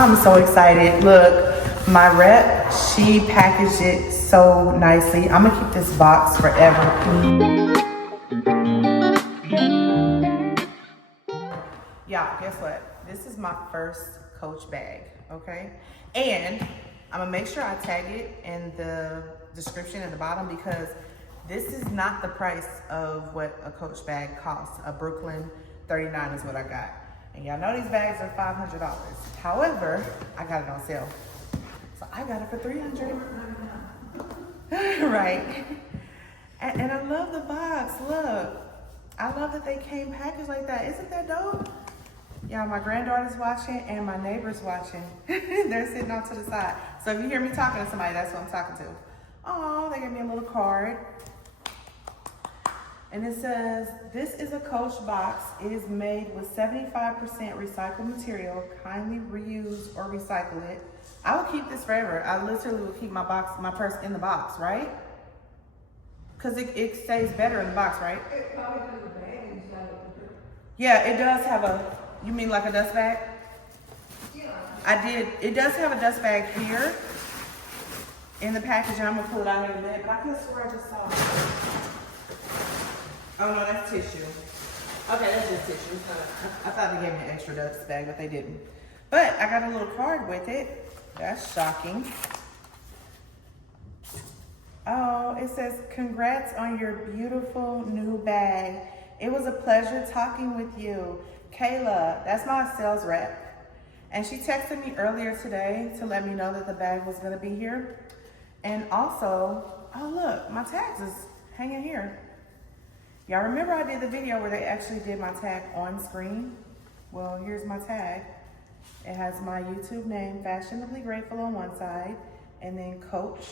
I'm so excited. Look, my rep, she packaged it so nicely. I'm gonna keep this box forever. Y'all, guess what? This is my first Coach bag, okay? And I'm gonna make sure I tag it in the description at the bottom because this is not the price of what a Coach bag costs. A Brooklyn 39 is what I got. And y'all know these bags are $500. However, I got it on sale. So I got it for $300. Right. And I love the box, look. I love that they came packaged like that. Isn't that dope? Y'all, my granddaughter's watching and my neighbor's watching. They're sitting off to the side. So if you hear me talking to somebody, that's what I'm talking to. Oh, they gave me a little card. And it says, this is a Coach box. It is made with 75% recycled material. Kindly reuse or recycle it. I will keep this forever. I literally will keep my purse in the box, right? Because it stays better in the box, right? It probably has a bag inside of it. Yeah, it does have a, you mean like a dust bag? Yeah. It does have a dust bag here in the package, and I'm gonna pull it out in a minute, but I could swear I just saw it. Oh no, that's tissue. Okay, that's just tissue. I thought they gave me an extra dust bag, but they didn't. But I got a little card with it. That's shocking. Oh, it says, congrats on your beautiful new bag. It was a pleasure talking with you. Kayla, that's my sales rep. And she texted me earlier today to let me know that the bag was gonna be here. And also, oh look, my tags is hanging here. Y'all remember I did the video where they actually did my tag on screen? Well, here's my tag. It has my YouTube name, Fashionably Grateful on one side, and then Coach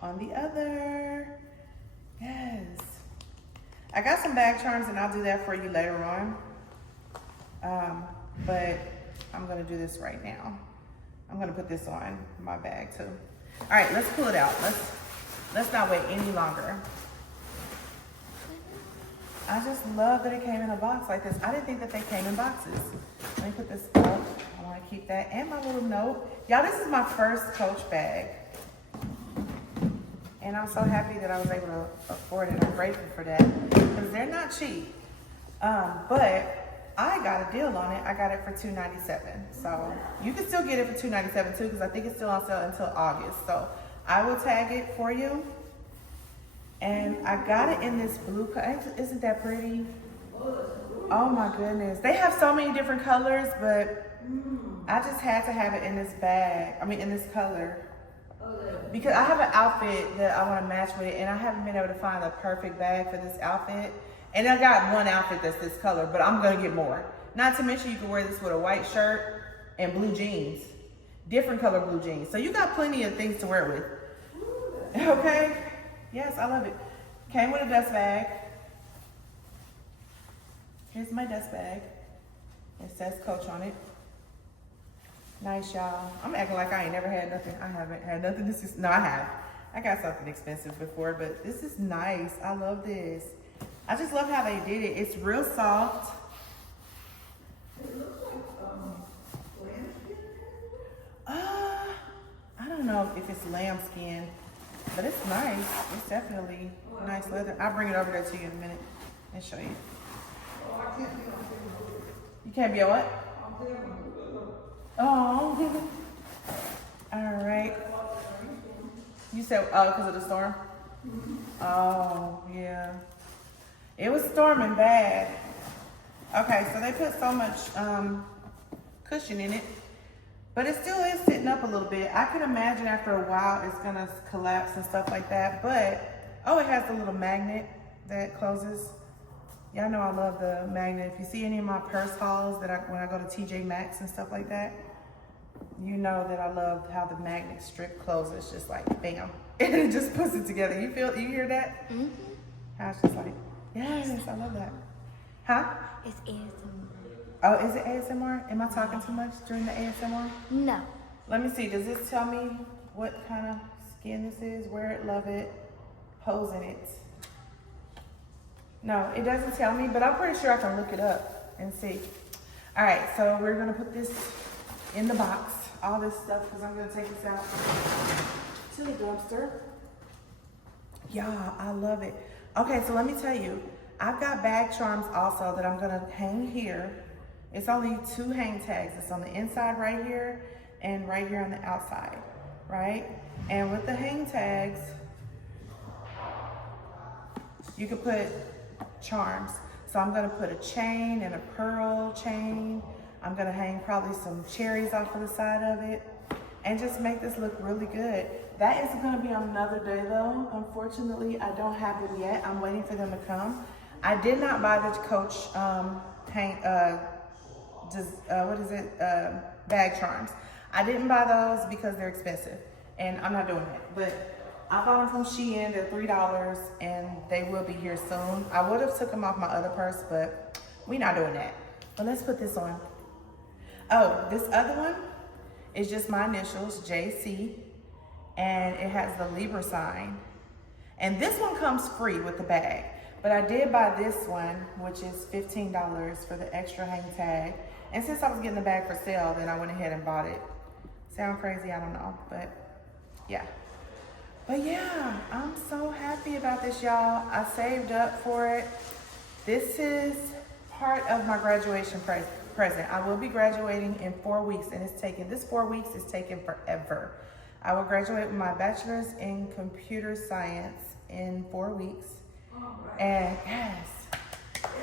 on the other. Yes. I got some bag charms and I'll do that for you later on. But I'm gonna do this right now. I'm gonna put this on my bag too. All right, let's pull it out. Let's not wait any longer. I just love that it came in a box like this. I didn't think that they came in boxes. Let me put this up. I wanna keep that and my little note. Y'all, this is my first Coach bag. And I'm so happy that I was able to afford it. I'm grateful for that because they're not cheap. But I got a deal on it. I got it for $2.97. So you can still get it for $2.97 too because I think it's still on sale until August. So I will tag it for you. And I got it in this blue color. Isn't that pretty? Oh my goodness. They have so many different colors, but I just had to have it in this bag. I mean, in this color. Because I have an outfit that I want to match with it, and I haven't been able to find the perfect bag for this outfit. And I got one outfit that's this color, but I'm gonna get more. Not to mention you can wear this with a white shirt and blue jeans. Different color blue jeans. So you got plenty of things to wear with. Okay? Yes, I love it. Came with a dust bag. Here's my dust bag. It says Coach on it. Nice, y'all. I'm acting like I ain't never had nothing. I haven't had nothing. No, I have. I got something expensive before, but this is nice. I love this. I just love how they did it. It's real soft. It looks like lambskin. I don't know if it's lambskin, but it's nice. It's definitely nice leather. I'll bring it over there to you in a minute and show you. Oh, I can't be on Facebook. You can't be a what? I'm there. Oh. All right. You said, oh, because of the storm? Oh, yeah. It was storming bad. Okay, so they put so much cushion in it, but it still is sitting up a little bit. I can imagine after a while it's gonna collapse and stuff like that, but, oh, it has a little magnet that closes. Y'all know I love the magnet. If you see any of my purse hauls that when I go to TJ Maxx and stuff like that, you know that I love how the magnet strip closes, just like bam, and it just puts it together. You hear that? Mm-hmm. How it's just like, yes, I love that. Huh? It's ASMR. Oh, is it ASMR? Am I talking too much during the ASMR? No. Let me see, does this tell me what kind of skin this is? Wear it, love it, pose in it. No, it doesn't tell me, but I'm pretty sure I can look it up and see. All right, so we're gonna put this in the box, all this stuff, because I'm gonna take this out to the dumpster. Yeah, I love it. Okay, so let me tell you, I've got bag charms also that I'm gonna hang here. It's only 2 hang tags. It's on the inside right here and right here on the outside, right? And with the hang tags, you can put charms. So I'm gonna put a chain and a pearl chain. I'm gonna hang probably some cherries off of the side of it and just make this look really good. That is gonna be on another day though. Unfortunately, I don't have them yet. I'm waiting for them to come. I did not buy the Coach bag charms. I didn't buy those because they're expensive and I'm not doing that. But I bought them from Shein, they're $3 and they will be here soon. I would have took them off my other purse, but we're not doing that. But let's put this on. Oh, this other one is just my initials, JC, and it has the Libra sign. And this one comes free with the bag. But I did buy this one, which is $15 for the extra hang tag. And since I was getting the bag for sale, then I went ahead and bought it. Sound crazy? I don't know, but yeah. But yeah, I'm so happy about this, y'all. I saved up for it. This is part of my graduation present. I will be graduating in 4 weeks, and this 4 weeks is taking forever. I will graduate with my bachelor's in computer science in 4 weeks. And yes,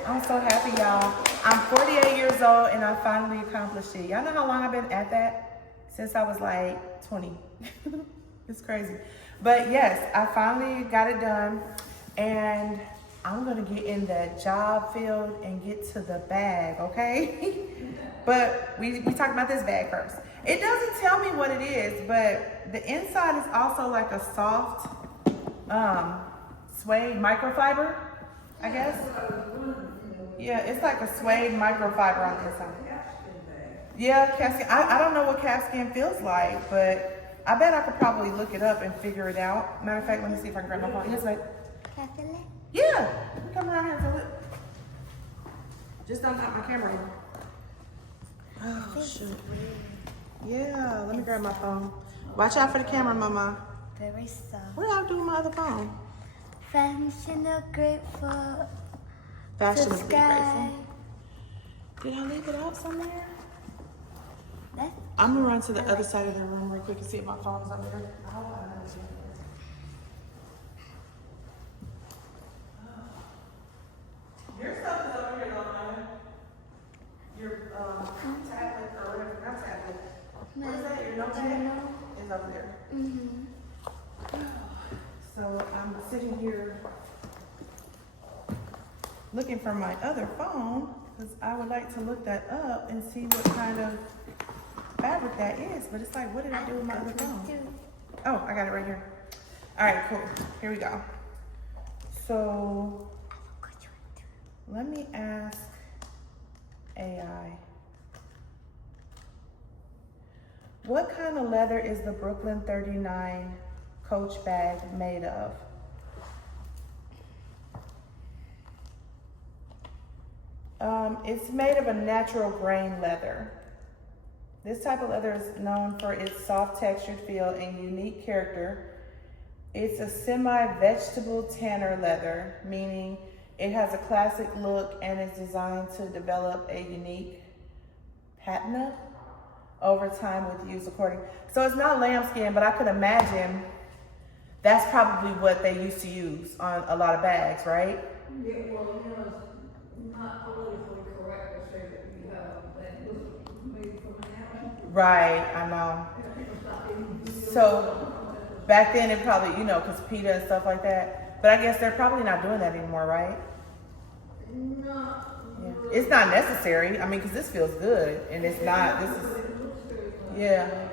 I'm so happy, y'all. I'm 48 years old, and I finally accomplished it. Y'all know how long I've been at that? Since I was like 20. It's crazy. But yes, I finally got it done, and I'm gonna get in that job field and get to the bag, okay? But we talked about this bag first. It doesn't tell me what it is, but the inside is also like a soft suede microfiber, I guess. Yeah, it's like a suede microfiber on the inside. Yeah, calfskin. I don't know what calfskin feels like, but I bet I could probably look it up and figure it out. Matter of fact, let me see if I can grab my phone. Yes, wait. Can I feel it? Yeah, come around here and feel it. Just don't knock my camera in. Oh, shoot. Yeah, let me grab my phone. Watch out for the camera, mama. Very soft. What did I do with my other phone? Fashionable, grateful. Fashionably Sky. grateful. Did I leave it out somewhere? That's I'm gonna run to the other side of the room real quick and see if my phone's over there. Your stuff is over here, though, man. Your tablet or whatever, not tablet. What is that? Your notepad is over there. So I'm sitting here looking for my other phone because I would like to look that up and see what kind of fabric that is. But it's like, what did I do with my other phone? Oh, I got it right here. All right, cool. Here we go. So let me ask AI. What kind of leather is the Brooklyn 39 Coach bag made of? It's made of a natural grain leather. This type of leather is known for its soft textured feel and unique character. It's a semi-vegetable tanner leather, meaning it has a classic look and is designed to develop a unique patina over time with use according. So it's not lambskin, but I could imagine that's probably what they used to use on a lot of bags, right? Yeah, well, you know, it's not politically correct to say that you have that was made from an animal. Right, I know. So back then it probably, you know, because PETA and stuff like that. But I guess they're probably not doing that anymore, right? No. Yeah. It's not necessary. I mean, because this feels good, and it's not. This is. Yeah.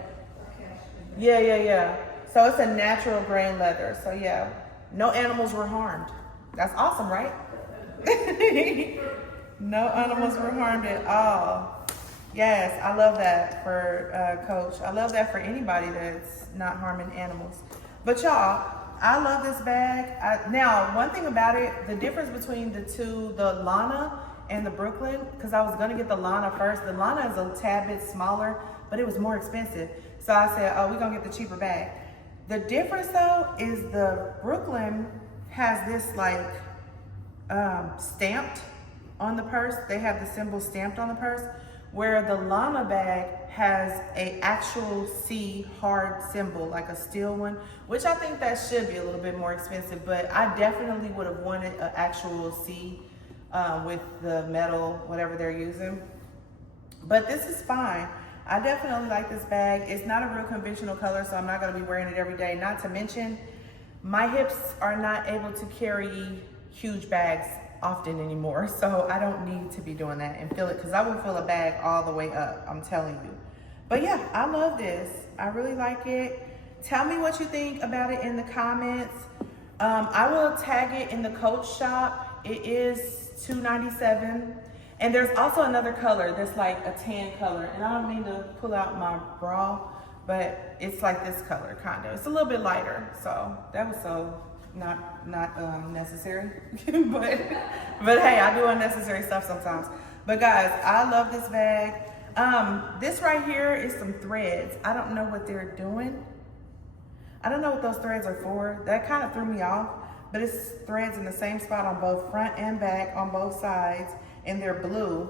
Yeah. So it's a natural grain leather. So yeah, no animals were harmed. That's awesome, right? No animals were harmed at all. Yes, I love that for Coach. I love that for anybody that's not harming animals. But y'all, I love this bag. Now, one thing about it, the difference between the two, the Lana and the Brooklyn, because I was gonna get the Lana first. The Lana is a tad bit smaller, but it was more expensive. So I said, oh, we're gonna get the cheaper bag. The difference though is the Brooklyn has this like stamped on the purse. They have the symbol stamped on the purse, where the Lana bag has a actual C hard symbol, like a steel one, which I think that should be a little bit more expensive, but I definitely would have wanted an actual C with the metal, whatever they're using. But this is fine. I definitely like this bag. It's not a real conventional color, so I'm not gonna be wearing it every day. Not to mention, my hips are not able to carry huge bags often anymore, so I don't need to be doing that and feel it, because I will fill a bag all the way up, I'm telling you. But yeah, I love this. I really like it. Tell me what you think about it in the comments. I will tag it in the Coach shop. It is $2.97. And there's also another color that's like a tan color. And I don't mean to pull out my bra, but it's like this color, kind of. It's a little bit lighter, so that was so not necessary. but hey, I do unnecessary stuff sometimes. But guys, I love this bag. This right here is some threads. I don't know what they're doing. I don't know what those threads are for. That kind of threw me off, but it's threads in the same spot on both front and back on both sides, and they're blue.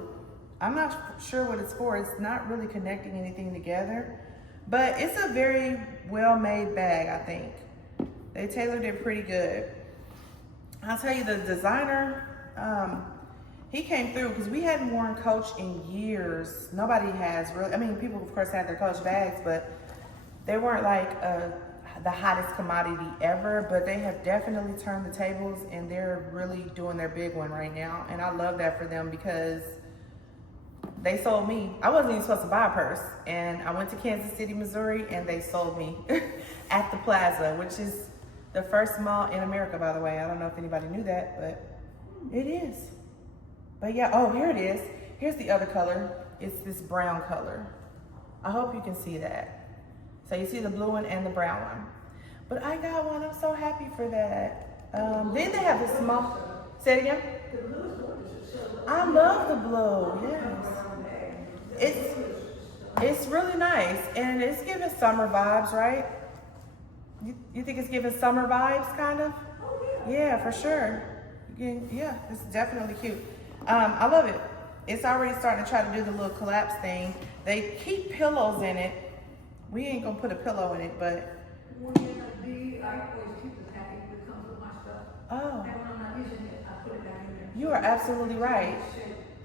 I'm not sure what it's for. It's not really connecting anything together, but it's a very well-made bag, I think. They tailored it pretty good. I'll tell you, the designer, he came through, because we hadn't worn Coach in years. Nobody has really. I mean, people of course had their Coach bags, but they weren't like the hottest commodity ever, but they have definitely turned the tables, and they're really doing their big one right now. And I love that for them, because they sold me. I wasn't even supposed to buy a purse, and I went to Kansas City, Missouri, and they sold me at the Plaza, which is the first mall in America, by the way. I don't know if anybody knew that, but it is. But yeah, oh, here it is. Here's the other color. It's this brown color. I hope you can see that. So you see the blue one and the brown one. But I got one, I'm so happy for that. Then they have the small, say it again? I love the blue, yes. It's really nice, and it's giving summer vibes, right? You think it's giving summer vibes, kind of? Yeah, for sure. Yeah, it's definitely cute. I love it. It's already starting to try to do the little collapse thing. They keep pillows in it. We ain't gonna put a pillow in it, but. I always keep the packet that comes with my stuff. Oh. And when I'm not using it, I put it back in there. You are absolutely right.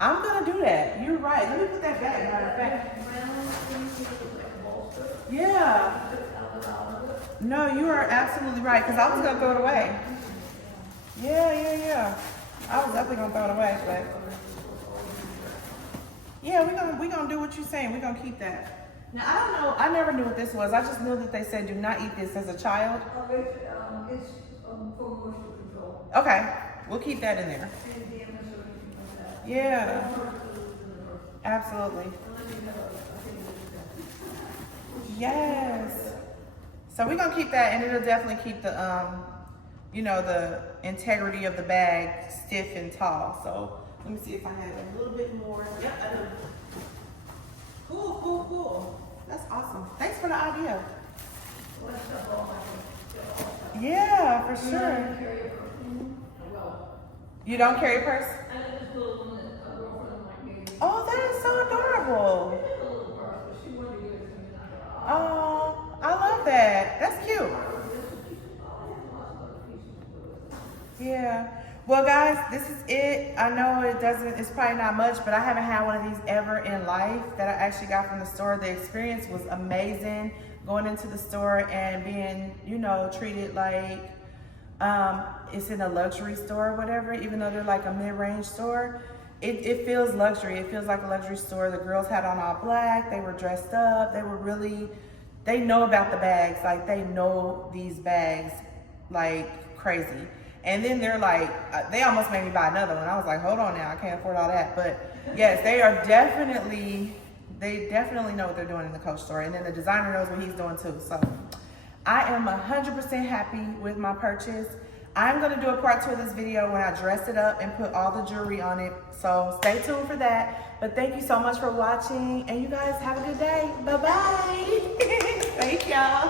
I'm gonna do that. You're right. Let me put that back, matter of fact. Yeah. No, you are absolutely right, because I was gonna throw it away. Yeah. I was definitely gonna throw it away, but yeah, we gonna do what you're saying. We're gonna keep that. Now I don't know. I never knew what this was. I just knew that they said do not eat this as a child. It's for moisture control. Okay, we'll keep that in there. Yeah, absolutely. Yes. So we're gonna keep that, and it'll definitely keep the the integrity of the bag stiff and tall. So let me see if I have a little bit more. Yep, I do. Cool. That's awesome. Thanks for the idea. Yeah, for sure. You don't carry a purse? Oh, that is so adorable. Oh, I love that. That's cute. Yeah. Well, guys, this is it. I know it's probably not much, but I haven't had one of these ever in life that I actually got from the store. The experience was amazing, going into the store and being, treated like it's in a luxury store or whatever, even though they're like a mid-range store. It feels luxury. It feels like a luxury store. The girls had on all black. They were dressed up. They know about the bags. Like, they know these bags like crazy. And then they're like, they almost made me buy another one. I was like, hold on now, I can't afford all that. But yes, they definitely know what they're doing in the Coach store. And then the designer knows what he's doing too. So I am 100% happy with my purchase. I'm gonna do a part 2 of this video when I dress it up and put all the jewelry on it. So stay tuned for that. But thank you so much for watching, and you guys have a good day. Bye-bye. Thank y'all.